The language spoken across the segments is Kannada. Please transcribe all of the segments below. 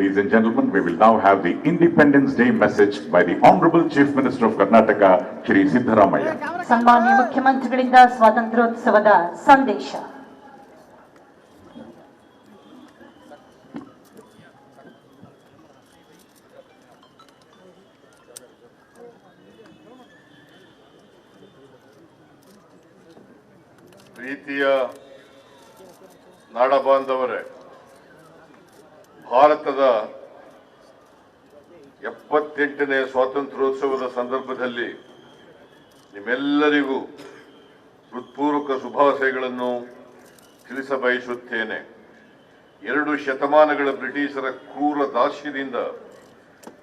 Ladies and gentlemen, we will now have the Independence Day message by the Honorable Chief Minister of Karnataka, Shri Siddaramaiah. ಸನ್ಮಾನ್ಯ ಮುಖ್ಯಮಂತ್ರಿಗಳಿಂದ ಸ್ವಾತಂತ್ರ್ಯೋತ್ಸವದ ಸಂದೇಶ. ಪ್ರೀತಿಯ ನಾಡಬಾಂಧವರೇ, ಭಾರತದ 78ನೇ ಸ್ವಾತಂತ್ರ್ಯೋತ್ಸವದ ಸಂದರ್ಭದಲ್ಲಿ ನಿಮ್ಮೆಲ್ಲರಿಗೂ ಹೃತ್ಪೂರ್ವಕ ಶುಭಾಶಯಗಳನ್ನು ತಿಳಿಸಬಯಸುತ್ತೇನೆ. 2 ಶತಮಾನಗಳ ಬ್ರಿಟಿಷರ ಕ್ರೂರ ದಾಸ್ಯದಿಂದ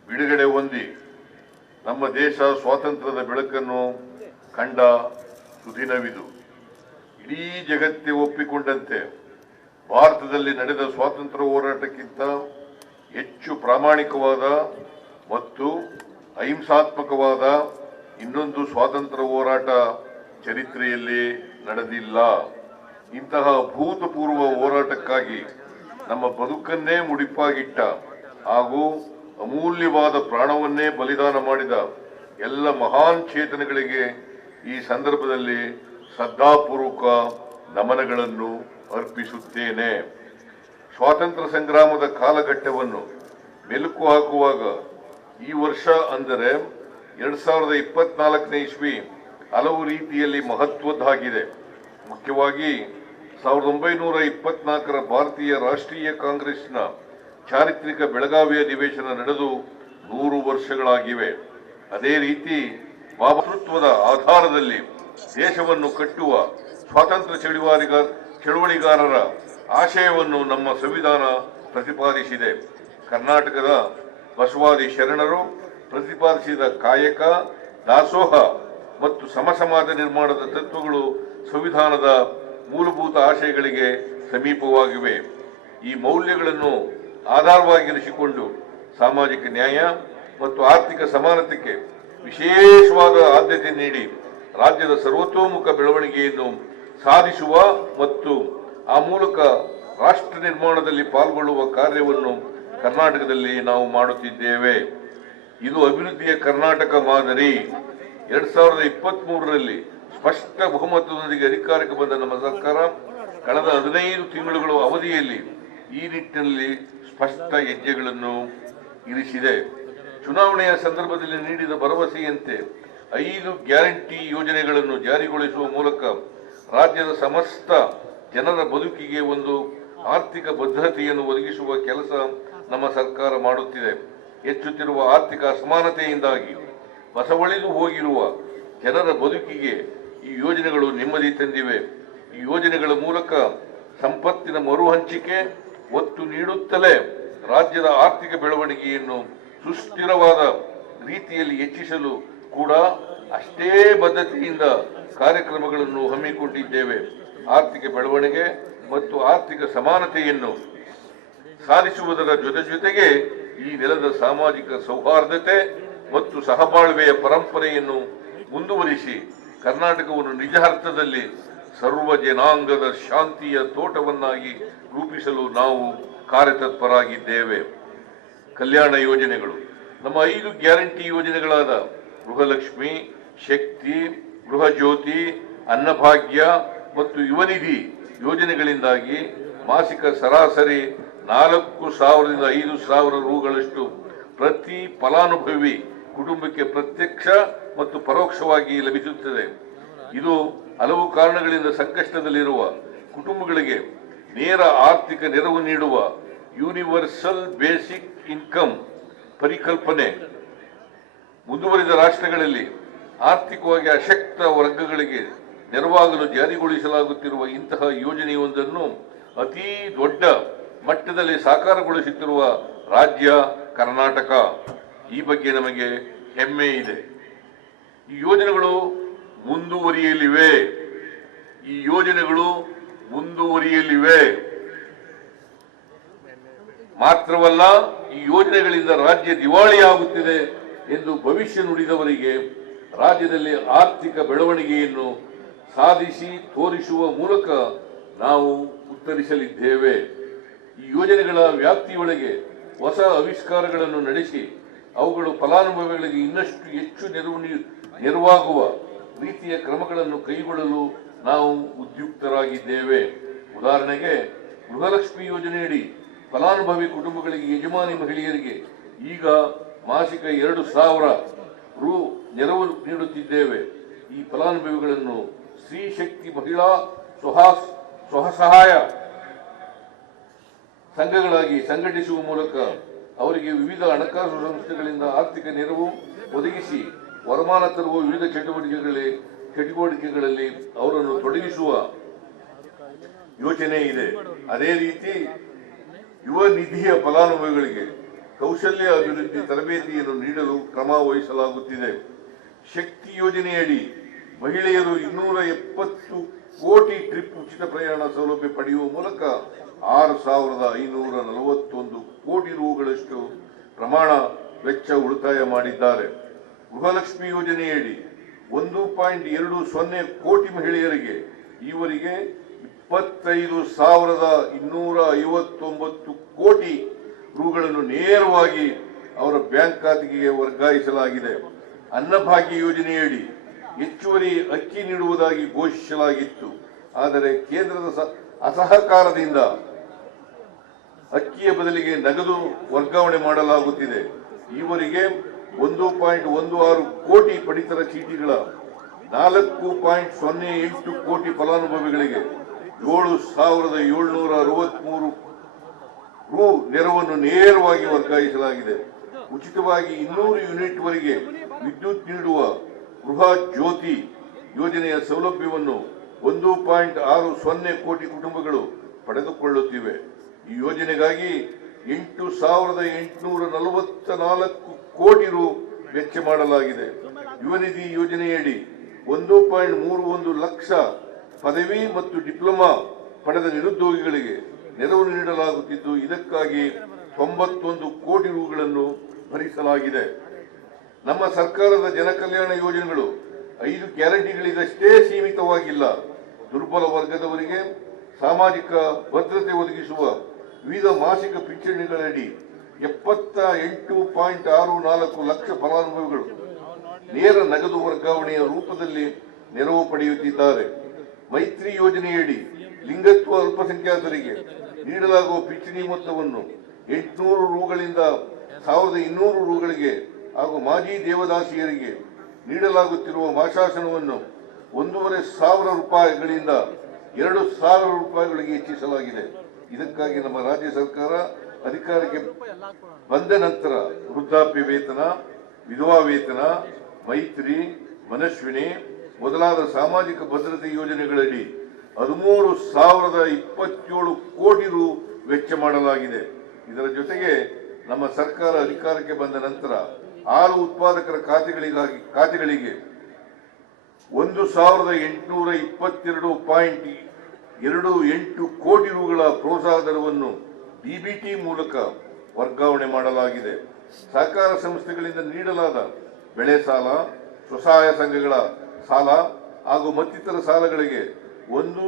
ಬಿಡುಗಡೆ ಹೊಂದಿ ನಮ್ಮ ದೇಶ ಸ್ವಾತಂತ್ರ್ಯದ ಬೆಳಕನ್ನು ಕಂಡ ಸುದಿನವಿದು. ಇಡೀ ಜಗತ್ತೇ ಒಪ್ಪಿಕೊಂಡಂತೆ ಭಾರತದಲ್ಲಿ ನಡೆದ ಸ್ವಾತಂತ್ರ್ಯ ಹೋರಾಟಕ್ಕಿಂತ ಹೆಚ್ಚು ಪ್ರಾಮಾಣಿಕವಾದ ಮತ್ತು ಅಹಿಂಸಾತ್ಮಕವಾದ ಇನ್ನೊಂದು ಸ್ವಾತಂತ್ರ್ಯ ಹೋರಾಟ ಚರಿತ್ರೆಯಲ್ಲಿ ನಡೆದಿಲ್ಲ. ಇಂತಹ ಅಭೂತಪೂರ್ವ ಹೋರಾಟಕ್ಕಾಗಿ ನಮ್ಮ ಬದುಕನ್ನೇ ಮುಡಿಪಾಗಿಟ್ಟ ಹಾಗೂ ಅಮೂಲ್ಯವಾದ ಪ್ರಾಣವನ್ನೇ ಬಲಿದಾನ ಮಾಡಿದ ಎಲ್ಲ ಮಹಾನ್ ಚೇತನಗಳಿಗೆ ಈ ಸಂದರ್ಭದಲ್ಲಿ ಶ್ರದ್ಧಾಪೂರ್ವಕ ನಮನಗಳನ್ನು ಅರ್ಪಿಸುತ್ತೇನೆ. ಸ್ವಾತಂತ್ರ್ಯ ಸಂಗ್ರಾಮದ ಕಾಲಘಟ್ಟವನ್ನು ಮೆಲುಕು ಹಾಕುವಾಗ ಈ ವರ್ಷ ಅಂದರೆ 2024ನೇ ಇಸ್ವಿ ಹಲವು ರೀತಿಯಲ್ಲಿ ಮಹತ್ವದ್ದಾಗಿದೆ. ಮುಖ್ಯವಾಗಿ 1924ರ ಭಾರತೀಯ ರಾಷ್ಟ್ರೀಯ ಕಾಂಗ್ರೆಸ್ನ ಚಾರಿತ್ರಿಕ ಬೆಳಗಾವಿ ಅಧಿವೇಶನ ನಡೆದು 100 ವರ್ಷಗಳಾಗಿವೆ. ಅದೇ ರೀತಿ ಭಾತೃತ್ವದ ಆಧಾರದಲ್ಲಿ ದೇಶವನ್ನು ಕಟ್ಟುವ ಸ್ವಾತಂತ್ರ್ಯ ಚಳುವಳಿಗಾರರ ಆಶಯವನ್ನು ನಮ್ಮ ಸಂವಿಧಾನ ಪ್ರತಿಪಾದಿಸಿದೆ. ಕರ್ನಾಟಕದ ಬಸವಾದಿ ಶರಣರು ಪ್ರತಿಪಾದಿಸಿದ ಕಾಯಕ, ದಾಸೋಹ ಮತ್ತು ಸಮಸಮಾಜ ನಿರ್ಮಾಣದ ತತ್ವಗಳು ಸಂವಿಧಾನದ ಮೂಲಭೂತ ಆಶಯಗಳಿಗೆ ಸಮೀಪವಾಗಿವೆ. ಈ ಮೌಲ್ಯಗಳನ್ನು ಆಧಾರವಾಗಿರಿಸಿಕೊಂಡು ಸಾಮಾಜಿಕ ನ್ಯಾಯ ಮತ್ತು ಆರ್ಥಿಕ ಸಮಾನತೆಗೆ ವಿಶೇಷವಾದ ಆದ್ಯತೆ ನೀಡಿ ರಾಜ್ಯದ ಸರ್ವತೋಮುಖ ಬೆಳವಣಿಗೆಯನ್ನು ಸಾಧಿಸುವ ಮತ್ತು ಆ ಮೂಲಕ ರಾಷ್ಟ್ರ ನಿರ್ಮಾಣದಲ್ಲಿ ಪಾಲ್ಗೊಳ್ಳುವ ಕಾರ್ಯವನ್ನು ಕರ್ನಾಟಕದಲ್ಲಿ ನಾವು ಮಾಡುತ್ತಿದ್ದೇವೆ. ಇದು ಅಭಿವೃದ್ಧಿಯ ಕರ್ನಾಟಕ ಮಾದರಿ. 2023ರಲ್ಲಿ ಸ್ಪಷ್ಟ ಬಹುಮತದೊಂದಿಗೆ ಅಧಿಕಾರಕ್ಕೆ ಬಂದ ನಮ್ಮ ಸರ್ಕಾರ ಕಳೆದ 15 ತಿಂಗಳುಗಳ ಅವಧಿಯಲ್ಲಿ ಈ ನಿಟ್ಟಿನಲ್ಲಿ ಸ್ಪಷ್ಟ ಹೆಜ್ಜೆಗಳನ್ನು ಇರಿಸಿದೆ. ಚುನಾವಣೆಯ ಸಂದರ್ಭದಲ್ಲಿ ನೀಡಿದ ಭರವಸೆಯಂತೆ 5 ಗ್ಯಾರಂಟಿ ಯೋಜನೆಗಳನ್ನು ಜಾರಿಗೊಳಿಸುವ ಮೂಲಕ ರಾಜ್ಯದ ಸಮಸ್ತ ಜನರ ಬದುಕಿಗೆ ಒಂದು ಆರ್ಥಿಕ ಭದ್ರತೆಯನ್ನು ಒದಗಿಸುವ ಕೆಲಸ ನಮ್ಮ ಸರ್ಕಾರ ಮಾಡುತ್ತಿದೆ. ಹೆಚ್ಚುತ್ತಿರುವ ಆರ್ಥಿಕ ಅಸಮಾನತೆಯಿಂದಾಗಿ ಬಸವಳಿದು ಹೋಗಿರುವ ಜನರ ಬದುಕಿಗೆ ಈ ಯೋಜನೆಗಳು ನೆಮ್ಮದಿ ತಂದಿವೆ. ಈ ಯೋಜನೆಗಳ ಮೂಲಕ ಸಂಪತ್ತಿನ ಮರುಹಂಚಿಕೆ ಒತ್ತು ನೀಡುತ್ತಲೇ ರಾಜ್ಯದ ಆರ್ಥಿಕ ಬೆಳವಣಿಗೆಯನ್ನು ಸುಸ್ಥಿರವಾದ ರೀತಿಯಲ್ಲಿ ಹೆಚ್ಚಿಸಲು ಕೂಡ ಅಷ್ಟೇ ಬದ್ಧತೆಯಿಂದ ಕಾರ್ಯಕ್ರಮಗಳನ್ನು ಹಮ್ಮಿಕೊಂಡಿದ್ದೇವೆ. ಆರ್ಥಿಕ ಬೆಳವಣಿಗೆ ಮತ್ತು ಆರ್ಥಿಕ ಸಮಾನತೆಯನ್ನು ಸಾಧಿಸುವುದರ ಜೊತೆಗೆ ಈ ನೆಲದ ಸಾಮಾಜಿಕ ಸೌಹಾರ್ದತೆ ಮತ್ತು ಸಹಬಾಳ್ವೆಯ ಪರಂಪರೆಯನ್ನು ಮುಂದುವರಿಸಿ ಕರ್ನಾಟಕವನ್ನು ನಿಜ ಅರ್ಥದಲ್ಲಿ ಸರ್ವ ಜನಾಂಗದ ಶಾಂತಿಯ ತೋಟವನ್ನಾಗಿ ರೂಪಿಸಲು ನಾವು ಕಾರ್ಯತತ್ಪರಾಗಿದ್ದೇವೆ. ಕಲ್ಯಾಣ ಯೋಜನೆಗಳು. ನಮ್ಮ 5 ಗ್ಯಾರಂಟಿ ಯೋಜನೆಗಳಾದ ಗೃಹಲಕ್ಷ್ಮಿ, ಶಕ್ತಿ, ಗೃಹ ಜ್ಯೋತಿ, ಅನ್ನಭಾಗ್ಯ ಮತ್ತು ಯುವನಿಧಿ ಯೋಜನೆಗಳಿಂದಾಗಿ ಮಾಸಿಕ ಸರಾಸರಿ 4,000ರಿಂದ 5,000 ರೂಗಳಷ್ಟು ಪ್ರತಿ ಫಲಾನುಭವಿ ಕುಟುಂಬಕ್ಕೆ ಪ್ರತ್ಯಕ್ಷ ಮತ್ತು ಪರೋಕ್ಷವಾಗಿ ಲಭಿಸುತ್ತದೆ. ಇದು ಹಲವು ಕಾರಣಗಳಿಂದ ಸಂಕಷ್ಟದಲ್ಲಿರುವ ಕುಟುಂಬಗಳಿಗೆ ನೇರ ಆರ್ಥಿಕ ನೆರವು ನೀಡುವ ಯೂನಿವರ್ಸಲ್ ಬೇಸಿಕ್ ಇನ್ಕಮ್ ಪರಿಕಲ್ಪನೆ. ಮುಂದುವರಿದ ರಾಷ್ಟ್ರಗಳಲ್ಲಿ ಆರ್ಥಿಕವಾಗಿ ಅಶಕ್ತ ವರ್ಗಗಳಿಗೆ ನೆರವಾಗಲು ಜಾರಿಗೊಳಿಸಲಾಗುತ್ತಿರುವ ಇಂತಹ ಯೋಜನೆಯೊಂದನ್ನು ಅತಿ ದೊಡ್ಡ ಮಟ್ಟದಲ್ಲಿ ಸಾಕಾರಗೊಳಿಸುತ್ತಿರುವ ರಾಜ್ಯ ಕರ್ನಾಟಕ. ಈ ಬಗ್ಗೆ ನಮಗೆ ಹೆಮ್ಮೆ ಇದೆ. ಈ ಯೋಜನೆಗಳು ಮುಂದುವರಿಯಲಿವೆ. ಮಾತ್ರವಲ್ಲ, ಈ ಯೋಜನೆಗಳಿಂದ ರಾಜ್ಯ ದಿವಾಳಿಯಾಗುತ್ತಿದೆ ಎಂದು ಭವಿಷ್ಯ ನುಡಿದವರಿಗೆ ರಾಜ್ಯದಲ್ಲಿ ಆರ್ಥಿಕ ಬೆಳವಣಿಗೆಯನ್ನು ಸಾಧಿಸಿ ತೋರಿಸುವ ಮೂಲಕ ನಾವು ಉತ್ತರಿಸಲಿದ್ದೇವೆ. ಈ ಯೋಜನೆಗಳ ವ್ಯಾಪ್ತಿಯೊಳಗೆ ಹೊಸ ಆವಿಷ್ಕಾರಗಳನ್ನು ನಡೆಸಿ ಅವುಗಳು ಫಲಾನುಭವಿಗಳಿಗೆ ಇನ್ನಷ್ಟು ಹೆಚ್ಚು ನೆರವಾಗುವ ರೀತಿಯ ಕ್ರಮಗಳನ್ನು ಕೈಗೊಳ್ಳಲು ನಾವು ಉದ್ಯುಕ್ತರಾಗಿದ್ದೇವೆ. ಉದಾಹರಣೆಗೆ ಗೃಹಲಕ್ಷ್ಮಿ ಯೋಜನೆಯಡಿ ಫಲಾನುಭವಿ ಕುಟುಂಬಗಳಿಗೆ ಯಜಮಾನಿ ಮಹಿಳೆಯರಿಗೆ ಈಗ ಮಾಸಿಕ 2,000 ರು ನೆರವು ನೀಡುತ್ತಿದ್ದೇವೆ. ಈ ಫಲಾನುಭವಿಗಳನ್ನು ಸ್ತ್ರೀ ಶಕ್ತಿ ಮಹಿಳಾ ಸ್ವಸಹಾಯ ಸಂಘಗಳಾಗಿ ಸಂಘಟಿಸುವ ಮೂಲಕ ಅವರಿಗೆ ವಿವಿಧ ಹಣಕಾಸು ಸಂಸ್ಥೆಗಳಿಂದ ಆರ್ಥಿಕ ನೆರವು ಒದಗಿಸಿ ವರಮಾನ ತರುವ ವಿವಿಧ ಚಟುವಟಿಕೆಗಳಲ್ಲಿ ಅವರನ್ನು ತೊಡಗಿಸುವ ಯೋಜನೆ ಇದೆ. ಅದೇ ರೀತಿ ಯುವ ನಿಧಿಯ ಫಲಾನುಭವಿಗಳಿಗೆ ಕೌಶಲ್ಯ ಅಭಿವೃದ್ಧಿ ತರಬೇತಿಯನ್ನು ನೀಡಲು ಕ್ರಮ ವಹಿಸಲಾಗುತ್ತಿದೆ. ಶಕ್ತಿ ಯೋಜನೆಯಡಿ ಮಹಿಳೆಯರು 270 ಕೋಟಿ ಟ್ರಿಪ್ ಉಚಿತ ಪ್ರಯಾಣ ಸೌಲಭ್ಯ ಪಡೆಯುವ ಮೂಲಕ 6,541 ಕೋಟಿ ರುಗಳಷ್ಟು ಪ್ರಮಾಣ ವೆಚ್ಚ ಉಳಿತಾಯ ಮಾಡಿದ್ದಾರೆ. ಗೃಹಲಕ್ಷ್ಮಿ ಯೋಜನೆಯಡಿ 1.20 ಕೋಟಿ ಮಹಿಳೆಯರಿಗೆ ಈವರೆಗೆ 25,259 ಕೋಟಿ ರುಗಳನ್ನು ನೇರವಾಗಿ ಅವರ ಬ್ಯಾಂಕ್ ಖಾತೆಗೆ ವರ್ಗಾಯಿಸಲಾಗಿದೆ. ಅನ್ನಭಾಗ್ಯ ಯೋಜನೆಯಡಿ ಹೆಚ್ಚುವರಿ ಅಕ್ಕಿ ನೀಡುವುದಾಗಿ ಘೋಷಿಸಲಾಗಿತ್ತು. ಆದರೆ ಕೇಂದ್ರದ ಅಸಹಕಾರದಿಂದ ಅಕ್ಕಿಯ ಬದಲಿಗೆ ನಗದು ವರ್ಗಾವಣೆ ಮಾಡಲಾಗುತ್ತಿದೆ. ಈವರೆಗೆ 1.16 ಕೋಟಿ ಪಡಿತರ ಚೀಟಿಗಳ 4.08 ಕೋಟಿ ಫಲಾನುಭವಿಗಳಿಗೆ 7,763 ರು ನೆರವನ್ನು ನೇರವಾಗಿ ವರ್ಗಾಯಿಸಲಾಗಿದೆ. ಉಚಿತವಾಗಿ 200 ಯೂನಿಟ್ ವರೆಗೆ ವಿದ್ಯುತ್ ನೀಡುವ ಗೃಹ ಜ್ಯೋತಿ ಯೋಜನೆಯ ಸೌಲಭ್ಯವನ್ನು 1.60 ಕೋಟಿ ಕುಟುಂಬಗಳು ಪಡೆದುಕೊಳ್ಳುತ್ತಿವೆ. ಈ ಯೋಜನೆಗಾಗಿ 8,844 ಕೋಟಿ ರು ವೆಚ್ಚ ಮಾಡಲಾಗಿದೆ. ಯುವ ನಿಧಿ ಯೋಜನೆಯಡಿ 1.31 ಲಕ್ಷ ಪದವಿ ಮತ್ತು ಡಿಪ್ಲೊಮಾ ಪಡೆದ ನಿರುದ್ಯೋಗಿಗಳಿಗೆ ನೆರವು ನೀಡಲಾಗುತ್ತಿದ್ದು, ಇದಕ್ಕಾಗಿ 91 ಕೋಟಿ ರುಗಳನ್ನು ಭರಿಸಲಾಗಿದೆ. ನಮ್ಮ ಸರ್ಕಾರದ ಜನಕಲ್ಯಾಣ ಯೋಜನೆಗಳು 5 ಗ್ಯಾರಂಟಿಗಳಿಗಷ್ಟೇ ಸೀಮಿತವಾಗಿಲ್ಲ. ದುರ್ಬಲ ವರ್ಗದವರಿಗೆ ಸಾಮಾಜಿಕ ಭದ್ರತೆ ಒದಗಿಸುವ ವಿವಿಧ ಮಾಸಿಕ ಪಿಂಚಣಿಗಳಡಿ 78.64 ಲಕ್ಷ ಫಲಾನುಭವಿಗಳು ನೇರ ನಗದು ವರ್ಗಾವಣೆಯ ರೂಪದಲ್ಲಿ ನೆರವು ಪಡೆಯುತ್ತಿದ್ದಾರೆ. ಮೈತ್ರಿ ಯೋಜನೆಯಡಿ ಲಿಂಗತ್ವ ಅಲ್ಪಸಂಖ್ಯಾತರಿಗೆ ನೀಡಲಾಗುವ ಪಿಂಚಣಿ ಮೊತ್ತವನ್ನು 800 ರುಗಳಿಂದ 1,200 ರುಗಳಿಗೆ ಹಾಗೂ ಮಾಜಿ ದೇವದಾಸಿಯರಿಗೆ ನೀಡಲಾಗುತ್ತಿರುವ ಮಾಶಾಸನವನ್ನು 1,500 ರೂಪಾಯಿಗಳಿಂದ 2,000 ರೂಪಾಯಿಗಳಿಗೆ ಹೆಚ್ಚಿಸಲಾಗಿದೆ. ಇದಕ್ಕಾಗಿ ನಮ್ಮ ರಾಜ್ಯ ಸರ್ಕಾರ ಅಧಿಕಾರಕ್ಕೆ ಬಂದ ನಂತರ ವೃದ್ಧಾಪ್ಯ ವೇತನ, ವಿಧವಾ ವೇತನ, ಮೈತ್ರಿ, ಮನಸ್ವಿನಿ ಮೊದಲಾದ ಸಾಮಾಜಿಕ ಭದ್ರತೆ ಯೋಜನೆಗಳಡಿ 13,027 ಕೋಟಿ ರು ವೆಚ್ಚ ಮಾಡಲಾಗಿದೆ. ಇದರ ಜೊತೆಗೆ ನಮ್ಮ ಸರ್ಕಾರ ಅಧಿಕಾರಕ್ಕೆ ಬಂದ ನಂತರ ಹಾಲು ಉತ್ಪಾದಕರ ಖಾತೆಗಳಿಗೆ 1,822.28 ಕೋಟಿ ರುಗಳ ಪ್ರೋತ್ಸಾಹ ಧನವನ್ನು ಡಿಬಿಟಿ ಮೂಲಕ ವರ್ಗಾವಣೆ ಮಾಡಲಾಗಿದೆ. ಸಹಕಾರ ಸಂಸ್ಥೆಗಳಿಂದ ನೀಡಲಾದ ಬೆಳೆ ಸಾಲ, ಸ್ವಸಹಾಯ ಸಂಘಗಳ ಸಾಲ ಹಾಗೂ ಮತ್ತಿತರ ಸಾಲಗಳಿಗೆ 1